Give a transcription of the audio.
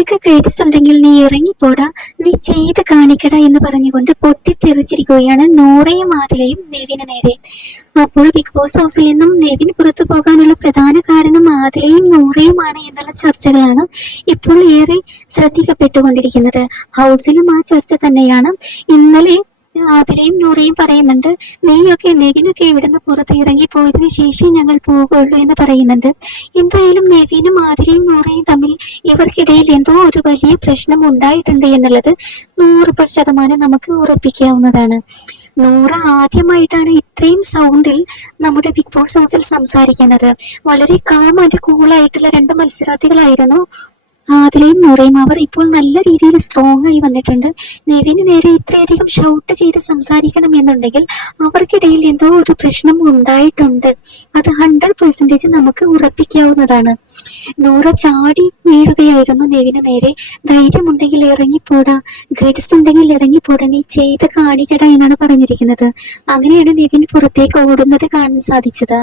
നിനക്ക് കേട്ടിട്ടുണ്ടെങ്കിൽ ഉണ്ടെങ്കിൽ നീ ഇറങ്ങിപ്പോടാ. നീ ചെയ്ത് കാണിക്കട എന്ന് പറഞ്ഞുകൊണ്ട് പൊട്ടിത്തെറിച്ചിരിക്കുകയാണ് നൂറയും ആദിലയും നെവിന് നേരെ. അപ്പോൾ ബിഗ് ബോസ് ഹൗസിൽ നിന്നും നെവിൻ പുറത്തു പോകാനുള്ള പ്രധാന കാരണം ആദിലയും നൂറയുമാണ് എന്നുള്ള ചർച്ചകളാണ് ഇപ്പോൾ ഏറെ ശ്രദ്ധിക്കപ്പെട്ടുകൊണ്ടിരിക്കുന്നത്. ഹൗസിലും ആ ചർച്ച തന്നെയാണ്. ഇന്നലെ ആതിരയും നൂറയും പറയുന്നുണ്ട് നീയൊക്കെ നെവിനൊക്കെ ഇവിടുന്ന് പുറത്ത് ഇറങ്ങി പോയതിനു ശേഷം ഞങ്ങൾ പോകുള്ളൂ എന്ന് പറയുന്നുണ്ട്. എന്തായാലും നെവിനും ആതിരയും നൂറയും തമ്മിൽ ഇവർക്കിടയിൽ എന്തോ ഒരു വലിയ പ്രശ്നം ഉണ്ടായിട്ടുണ്ട് എന്നുള്ളത് നൂറ് ശതമാനം നമുക്ക് ഉറപ്പിക്കാവുന്നതാണ്. നൂറ് ആദ്യമായിട്ടാണ് ഇത്രയും സൗണ്ടിൽ നമ്മുടെ ബിഗ് ബോസ് ഹൗസിൽ സംസാരിക്കുന്നത്. വളരെ കാം ആൻഡ് കൂളായിട്ടുള്ള രണ്ട് മത്സരാർത്ഥികളായിരുന്നു ആദിലയും നൂറയും അവർ ഇപ്പോൾ നല്ല രീതിയിൽ സ്ട്രോങ് ആയി വന്നിട്ടുണ്ട്. നെവിന് നേരെ ഇത്രയധികം ഷൗട്ട് ചെയ്ത് സംസാരിക്കണം എന്നുണ്ടെങ്കിൽ അവർക്കിടയിൽ എന്തോ ഒരു പ്രശ്നം ഉണ്ടായിട്ടുണ്ട്. അത് ഹൺഡ്രഡ് പെർസെന്റേജ് നമുക്ക് ഉറപ്പിക്കാവുന്നതാണ്. നൂറ ചാടി വീഴുകയായിരുന്നു നെവിന് നേരെ. ധൈര്യമുണ്ടെങ്കിൽ ഇറങ്ങിപ്പോടാ. ഗഡ്സ് ഉണ്ടെങ്കിൽ ഇറങ്ങിപ്പോടാ. നീ ചെയ്ത് കാണിക്കട എന്നാണ് പറഞ്ഞിരിക്കുന്നത്. അങ്ങനെയാണ് നെവിൻ പുറത്തേക്ക് ഓടുന്നത് കാണാൻ സാധിച്ചത്.